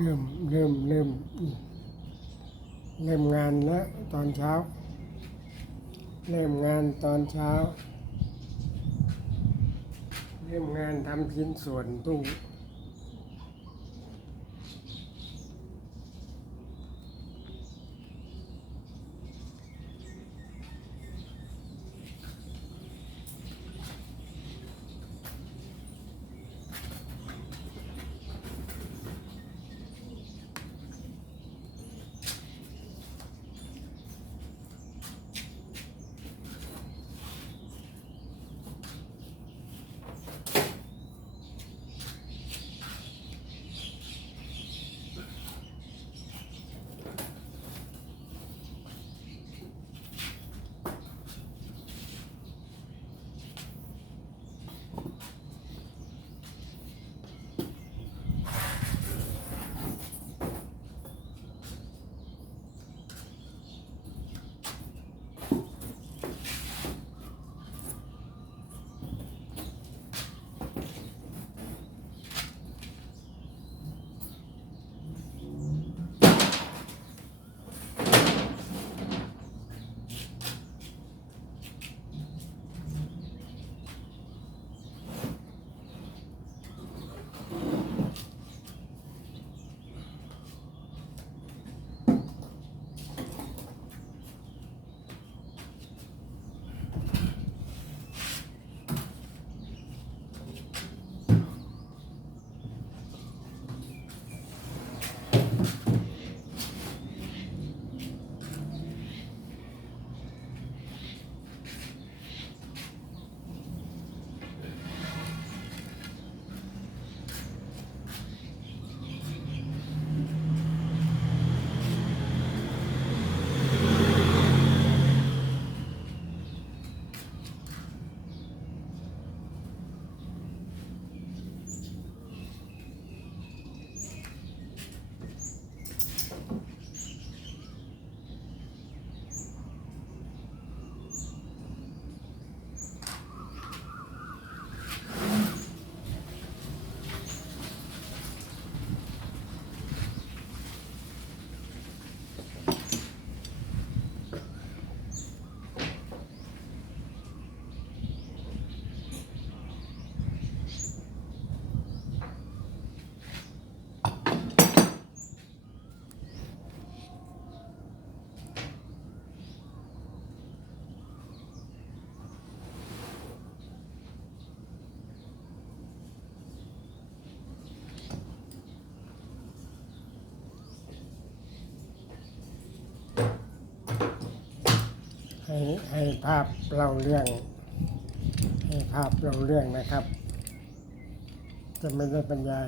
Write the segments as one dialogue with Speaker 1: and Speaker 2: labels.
Speaker 1: เริ่มเริ่มเริ่มเริ่มงานแล้วตอนเช้า เริ่มงานตอนเช้า เริ่มงานทำชิ้นส่วนตู้ ภาพเราเรื่องให้ภาพเราเรื่องนะครับ จะไม่ได้บรรยาย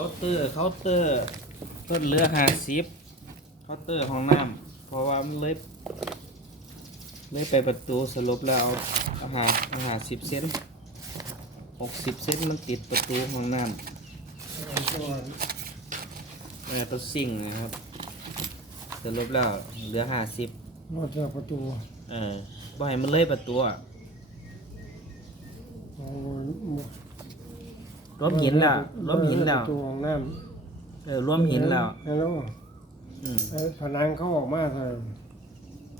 Speaker 1: า
Speaker 2: น์เตอร์เคาน์เตอร์ต้นเรือหาซิปเคาน์เตอร์ของน้ำเพราะว่ามันเลยเลยไปประตูสรุปแล้วเอาอาหารอาหารสิบเซนหกสิบเซนมันติดประตูของน้ำเออตัวสิ่งนะครับสรุปแล้วเหลือห้าสิบ
Speaker 1: รถจากประตู
Speaker 2: เออบ่ให้มันเลยประตูอะ
Speaker 1: โอ้ย
Speaker 2: รวมหินแล้วรวมหินแล้ว
Speaker 1: ประตูของน้
Speaker 2: เออรวมำหินแล้ว
Speaker 1: แล้ว
Speaker 2: อืม
Speaker 1: ไอ้ผนังเขาออกมาเลย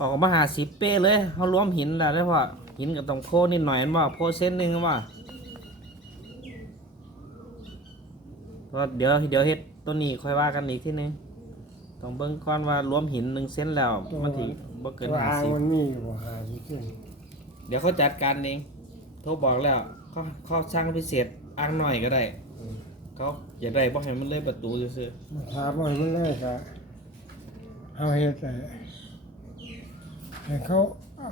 Speaker 2: ออกมาหาสิบเป้เลยเขารวมหินแล้วได้พอหินกับตรงโพนิดหน่อยนั่นว่าโพเส้นหนึ่งว่าก็เดี๋ยวเดี๋ยวเฮ็ดตัวนี้ค่อยว่ากันอีกทีนึงต้องเบิ่งก่อนว่ารวมหินหนึ่งเส้นแล้วมันถึงบ่เกิน
Speaker 1: ตัว
Speaker 2: ห้า
Speaker 1: อ่าง
Speaker 2: สิบ
Speaker 1: มันมีอยู่บ่หาสิบเส้น
Speaker 2: เดี๋ยวเขาจัดการเอง โทรบอกแล้วเขาเขาช่างพิเศษ อ้างหน่อยก็ได้ เขาอยากได้บ่ให้มันเลยประตูซื่อ
Speaker 1: มาถามว่ามันเลยก็เอาเฮ็ดแต่ให้เขา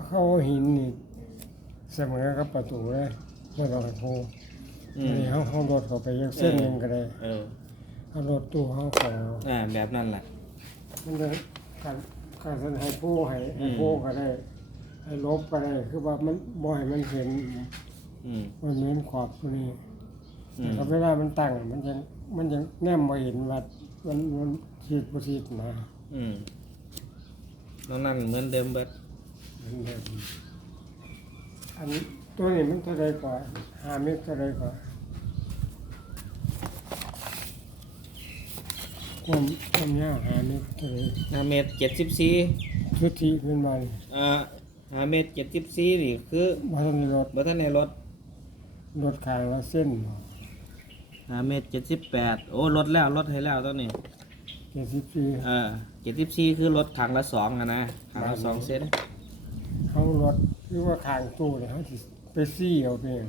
Speaker 1: เขาเอาหินนี่เสมอกับประตูเลยไม่ต้องให้โพ
Speaker 2: ๆอื
Speaker 1: อัน
Speaker 2: ม
Speaker 1: นี้เขาเขารถเข้าไปยังเส้นหนึ่งก็ได้
Speaker 2: เออ
Speaker 1: เอารถตู้เขาเขา
Speaker 2: อ่า แบบนั้นแหละ
Speaker 1: มันจะการการสันให้ผู้ให้
Speaker 2: อื
Speaker 1: ให้
Speaker 2: ม
Speaker 1: ผู้ก็ได้ ให้ลบก็ได้คือว่ามันบ่ให้มันเห็น
Speaker 2: อืม
Speaker 1: มันเหมือนขอบตัวนี้
Speaker 2: อื
Speaker 1: แต่
Speaker 2: ม
Speaker 1: ถ้าเวลามันตั้งมันยังมันยังแนมบ่เห็นว่ามันมันชีดบ่ชีดมา
Speaker 2: อืมน้องนั่นเหมือนเดิมเบิด
Speaker 1: อันเดิมอันตัวนี้มันเท่าไรกว่าห้าเมตรเท่าไรกว่าความความยาวห้าเมตรเท่าไร
Speaker 2: ห้าเมตรเจ็ดสิบสี่
Speaker 1: ทุกทีขึ้นมานี่
Speaker 2: อ่าห้าเมตรเจ็ดสิบสี่นี่คือ
Speaker 1: บ่ทันได้รถ
Speaker 2: บัท่านในรถ
Speaker 1: รถข้างละเส้น
Speaker 2: ห้าเมตรเจ็ดสิบแปดโอ้ลดแล้วลดให้แล้วตอนนี้
Speaker 1: เจ็ดสิบสี่
Speaker 2: เออเจ็ดสิบสี่คือลดถังละสองอะนะถังละสองเซน
Speaker 1: เขารถคือว่าข้างตู้เนี่ยเขาสิไปซี่เอาเอง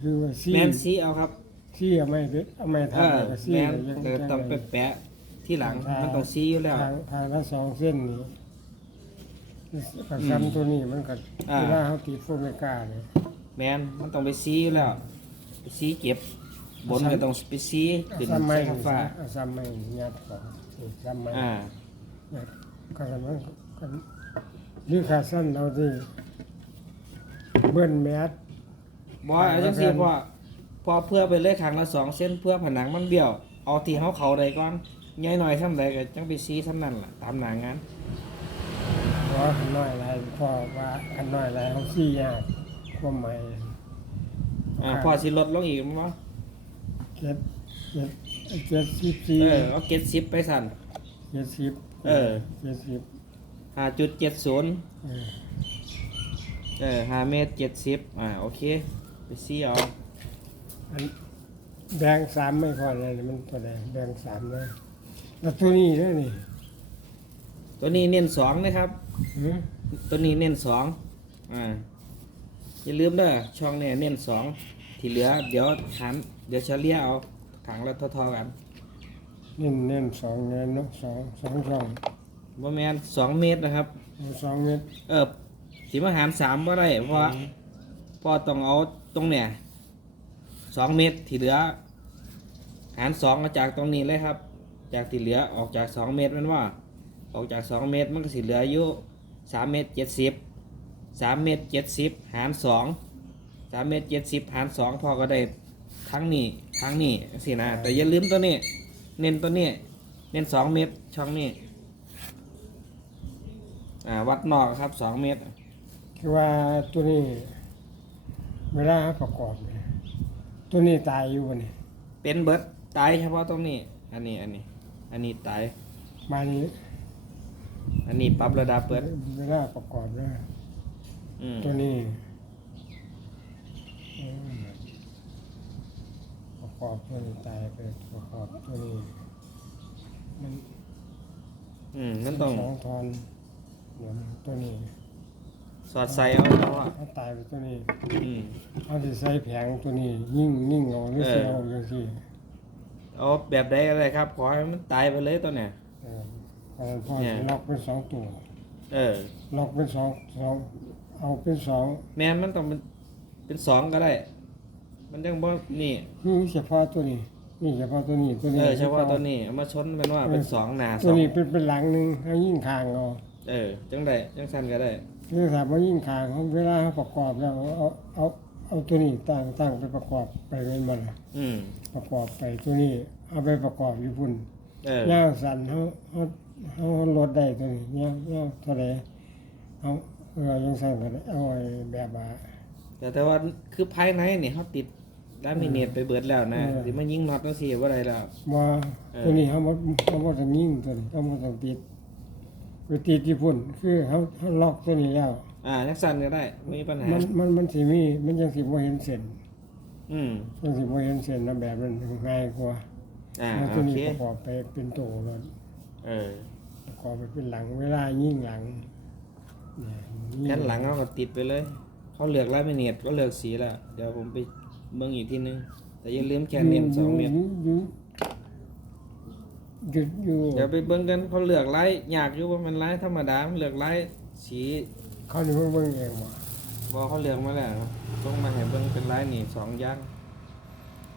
Speaker 1: คือว่าซี่
Speaker 2: แมนซีเอาครับ
Speaker 1: ซี่เอาไม่ไปเอาไม่
Speaker 2: เอ
Speaker 1: ทำ
Speaker 2: อ
Speaker 1: แล้วก็ซี่
Speaker 2: แมน
Speaker 1: ยัง
Speaker 2: เดี๋ยวต้องไป
Speaker 1: ยัง
Speaker 2: แปะที่หลังมันต้องซีอยู่แล้ว
Speaker 1: ทางทางละสองเส้นนี้กับซ้ำตัวนี้มันก็
Speaker 2: อ่า
Speaker 1: เวลาเขาติดโฟมเมกาเนี่ย
Speaker 2: แมนมันต้องไปซีอยู่แล้วไปซีเก็บ บนก็ต้องไปซีขึ้น
Speaker 1: ซ้ำไม่
Speaker 2: ใส่ข้างฟ้า
Speaker 1: ซ้ำไม่ยัดของนี่ซ้ำไม่
Speaker 2: อ่า
Speaker 1: ยัดก็สมันก็นี่ขาสั้นเราที่เบิ้ลแมส
Speaker 2: บอยเอาจังซี่พอพอเพื่อไปเลยขังละสองเส้นเพื่อผนังมันเบี้ยว เอาที่เขาเขาใดก่อนใหญ่หน่อยทำใดก็จังไปซีทำนั่นล่ะตามหนางาน
Speaker 1: เพราะขันน้อยอะไรพอว่าขันน้อยอะไรเขาขี้ยากความหมาย
Speaker 2: อ่าพอสิลดลงอีกมั้ง
Speaker 1: เจ็ดเจ็ดเจ็ดสิบสี่
Speaker 2: เออเอาเก็ดสิบไปสั่น
Speaker 1: เจ็ดสิบ
Speaker 2: เออ
Speaker 1: เจ็ดสิบ
Speaker 2: ห้าจุดเจ็ดศูนย์
Speaker 1: เออ
Speaker 2: เออห้าเมตรเจ็ดสิบอ่าโอเค ไปซีเอา
Speaker 1: อันแบงสามไม่พอเลยมันตัวแดงแบงสามเลยแล้วตัวนี้ด้วยนี่
Speaker 2: ตัวนี้เน้นสองนะครับ
Speaker 1: หือ
Speaker 2: ตัวนี้เน้นสองอ่าอย่าลืมเด้อช่องเนี่ยเน้นสอง ที่เหลือเดี๋ยวหันเดี๋ยวเฉลี่ยเอาถังละเท่าๆกัน
Speaker 1: เน้นเน้นสองเน้นเนาะสองสองช่อง
Speaker 2: บ่แมนสองเมตรนะครับ
Speaker 1: เอาสองเมตร
Speaker 2: เออสิมาหารสามบ่ได้เพราะว่าเพอต้องเอาตรงเนี่ยสองเมตรที่เหลือ หารสองมาจากตรงนี้เลยครับ จากที่เหลือออกจากสองเมตรแมันว่า ออกจากสองเมตรมันก็สิเหลืออยู่สามเมตรเจ็ดสิบสามเมตรเจ็ดสิบหารสอง สามเมตรเจ็ดสิบหารสองพอก็ได้ทั้งนี้ทั้งนี้สินะแต่อย่าลืมตัวนี้ เน้นตัวนี้ เน้นสองเมตรช่องนี้อ่าวัดนอกครับสองเมตร
Speaker 1: คือว่าตัวนี้เวลาประกอบเนี่ยตัวนี้ตายอยู่บ่นี่
Speaker 2: เป็นเบิร์ดตายเฉพาะตรงนี้ อันนี้อันนี้ อันนี้ตาย
Speaker 1: มานี้
Speaker 2: อันนี้ปรับระดับเบิร์ด
Speaker 1: เวลาประกอบเนี่ย
Speaker 2: อืม
Speaker 1: ตัวนี้เออ ประกอบตัวนี้ตายไปประกอบตัวนี้มัน
Speaker 2: อืมนั่นต้อง
Speaker 1: สองทอนเดี๋ยวตัวนี้
Speaker 2: สอดใส่เอาเพราะว่า
Speaker 1: ถ้าตายไปตัวนี้
Speaker 2: อืม
Speaker 1: เขาจะใส่แผงตัวนี้ ยิ่งยิ่งเอาหรือ
Speaker 2: เออ
Speaker 1: เสียเอาจังซี่
Speaker 2: เอาแบบใดอะไรครับ ขอให้มันตายไปเลยตัวเนี้ย
Speaker 1: เออเพราะฉะนั้นพ่อ
Speaker 2: เนี่ย
Speaker 1: ล็อกเป็นสองตัว
Speaker 2: เออ
Speaker 1: ล็อกเป็นสองสองเอาเป็นสอง
Speaker 2: แมนมันต้องเป็น เป็นสองก็ได้ มันยังบ่นี่
Speaker 1: คือเฉพาะตัวนี้ นี่เฉพาะตัวนี้ตัว
Speaker 2: เอ
Speaker 1: นี้
Speaker 2: อเฉพาะตัวนี้เอามาชนเป็นว่าเป็นสองหนาส
Speaker 1: ตัว
Speaker 2: อง
Speaker 1: นี้เป็นเป็นหลังหนึงให้ยิ่งคางเอา
Speaker 2: เออ จังได้จังสั้นก็ได้
Speaker 1: คือถามว่ายิ่งคางเขาเวลาเขาประกอบแล้วเอาเอาเอาตัวนี้ตั้งตั้งไปประกอบไปเป็นมันล่ะ
Speaker 2: อืม
Speaker 1: ประกอบไปตัวนี้ เอาไปประกอบอยู่พุ่น
Speaker 2: เออ
Speaker 1: เงาวสันเขาเขาเขาลดได้ตัวนี้เงาวเงาวเท่าไหร่เอาเออยังสั่งก็ได้เอาไอ้แบบว่า
Speaker 2: แต่แต่ว่าคือภายในนี่เขาติดลามิเนตไปเบิดแล้วนะ
Speaker 1: เออ
Speaker 2: สิมายิงน็อตจังซี่บ่ได้แล้ว
Speaker 1: ว่า
Speaker 2: เออ
Speaker 1: ตัวนี้เขาบ่เขาบ่ต้องยิงตัวนี้เขาบ่ต้องติดไปติดที่พุ่นคือเขาเขาล็อกตัวนี้แล้ว
Speaker 2: อ่าจังสั้นก็ได้ไม่มีปัญหา
Speaker 1: มันมันมันสิมีมันยังสิบ่เห็นเส้น
Speaker 2: อืม
Speaker 1: มันสิบ่เห็นเส้นนะแบบนั้นง่ายกว่า
Speaker 2: อ่า
Speaker 1: แล้ว
Speaker 2: โอ
Speaker 1: ตัวนี้
Speaker 2: เค
Speaker 1: ประกอบไปเป็นโตแล้ว
Speaker 2: เออ
Speaker 1: ประกอบไปเป็นหลังเวลายิงหลังเนี่ยยิ
Speaker 2: แค่นหลังเขาก็ติดไปเลย เขาเลือกลามิเนตก็เลือกสีแล้วเดี๋ยวผมไปเบิ่งอีกทีนึง แต่อย่าลืมแค่เน้นสองเม็ด
Speaker 1: ยู่อยู่หยุดอยู่
Speaker 2: เดี๋ยวไปเบิ่งกันเขาเลือกลายยากอยู่ว่ามันลายธรรมดามันเลือกลายสี
Speaker 1: เขานี่เพิ่งเบิ่งเองว่ะ
Speaker 2: บอเขาเลือกมาแล้วครับต้องมาให้เบิ่งเป็นลายนี่สองอย่าง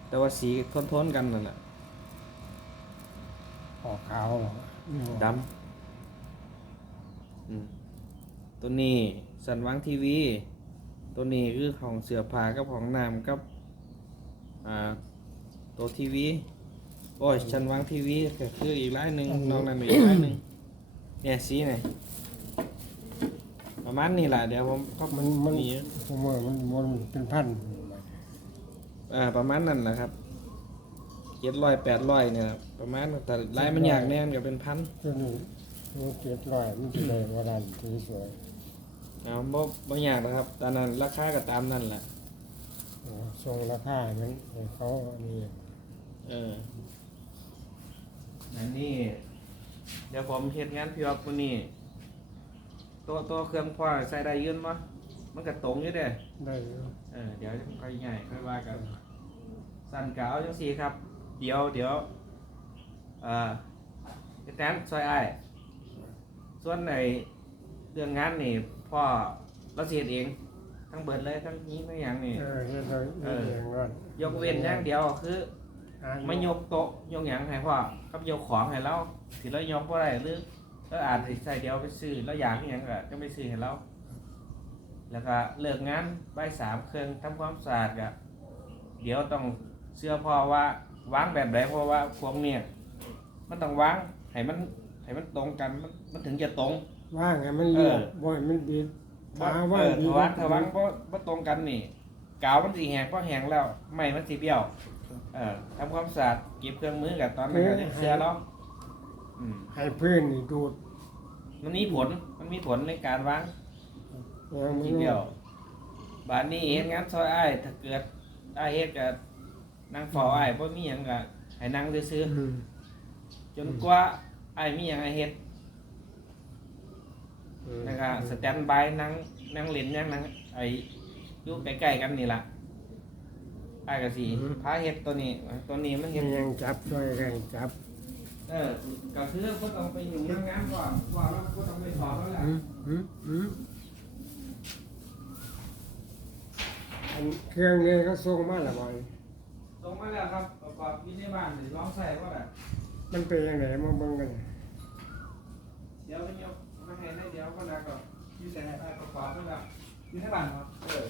Speaker 2: แต่ว่าสีทนๆกันนั่นแหละ
Speaker 1: ออกขาวว่ะนี่ว่ะ
Speaker 2: ดำอืมตัวนี้สันวางทีวี ตัวนี้คือของเสือผ้ากับของน้ำกับอ่าตัวทีวีโอ้ยชันวางทีวีก็คืออีกลายหนึ่งนอกนั้นอีกลายหนึ่งเนี่ยสีไหนประมาณนี้แหละเดี๋ยวผมก็
Speaker 1: มันมัน
Speaker 2: นี่
Speaker 1: ผมว่ามันมันเป็นพัน
Speaker 2: อ่าประมาณนั้นแหละครับเจ็ดร้อยแปดร้อยเนี่ยครับประมาณนั้นแต่ลายมันอยากแน่นก็เป็นพัน
Speaker 1: ตัวนี้ตัวเจ็ดร้อยมันจะได้ว่าดันสวย
Speaker 2: เอาบ่บ่อยากนะครับตอนนั้นราคาก็ตามนั่นแหละ
Speaker 1: ๆโอ้ทรงราคามันให้เขาอันนี้
Speaker 2: เอออันนี้ เดี๋ยวผมเฮ็ดงานพี่อ๊อฟคนนี้ตัวตัวเครื่องพ่อใส่ได้ยืนมั้มันก็ตรงอยู่เด้
Speaker 1: ได้อยู่
Speaker 2: เออเดี๋ยวค่อยใหญ่ค่อยว่ากัน สั่นกเอาจังซี่ครับ เดี๋ยวเดี๋ยวเอ่อไอ้แตนซอยอ้ายส่วนในเรื่องงานนี่ พ่อเราสิเฮ็ดเอง ทั้งเบิดเลยทั้งนี้ทั้งหยังนี่
Speaker 1: เออเฮ็ดเลย
Speaker 2: เออ
Speaker 1: เองก่อน
Speaker 2: ยกเว้นอย่างเดียวคือ
Speaker 1: อ่าน
Speaker 2: ไม่ยกโต๊ะยกหยังให้พ่อกับยกของให้เราสิเรายกบ่ได้หรือเราอาจสิใส่เดียวไปซื้อแล้วอยากอหยังก็จะไปซื้อให้เราแล้วก็เลิกงานบ่ายสามเครื่องทำความสะอาดก็เดี๋ยวต้องเชื่อพ่อว่าวางแบบไหนเพราะว่าพวกเนี่ยมันต้องวางให้มันให้มันตรงกันมันมันถึงจะตรง
Speaker 1: ว่างไงมันเรียบ
Speaker 2: เออ
Speaker 1: บ่ให้มันบิด
Speaker 2: ถ้า
Speaker 1: ถ้า
Speaker 2: ว่า
Speaker 1: ว่าง
Speaker 2: ถ้าวางถ้าวางเพราะว่าตรงกันนี่กาวมันสีแหงเพราะแหงแล้วไม่มันสีเบี้ยว เออทำความสะอาดเก็บเครื่องมือกับตอนนั้นก็จะเสียแล้วอืม
Speaker 1: ให้พื้นนี่ดูด
Speaker 2: มันมีผลมันมีผลในการวาง
Speaker 1: อย่าง
Speaker 2: ทีเดียวบานนี้เห็นงานซอยอ้ายถ้าเกิดอ้ายเฮ็ดกับนางฟออ้ายบ่มีหยังก็ให้นั่งซื่อ
Speaker 1: อืม
Speaker 2: ๆจนกว่าอ้ายมีหยังให้เฮ็ด
Speaker 1: อืม
Speaker 2: นะครับสแตนบายนั่งนั่งเล่นหยังนั่งไอ้อยู่ใกล้ๆกันนี่ล่ะอ้ายก็สิพาเฮ็ดตัวนี้ ตัวนี้มัน
Speaker 1: ยั
Speaker 2: เฮ็ด
Speaker 1: งยังจับช่วยกันจับ
Speaker 2: เออก็คือบ่ต้องไปอยู่ทำงานก่อนว่าเราบ่ต้องไปถอนแล้วแหละ
Speaker 1: อืมอืมอืมอันเครื่องนี้เขาส่งมาแล้วบ่อย
Speaker 2: ตรงมาแล้วครับประกอบอยู่ในบ้านนี่ลองใส่ว่าแบบ
Speaker 1: มันเป็นยังไงมาเบิ่งกัน
Speaker 2: เดี๋ยวมันยกมา ให้ในเดียวก็แล้วก็อยู่แต่ให้ประกอบนั่นและอยู่ในบ้านครับเออ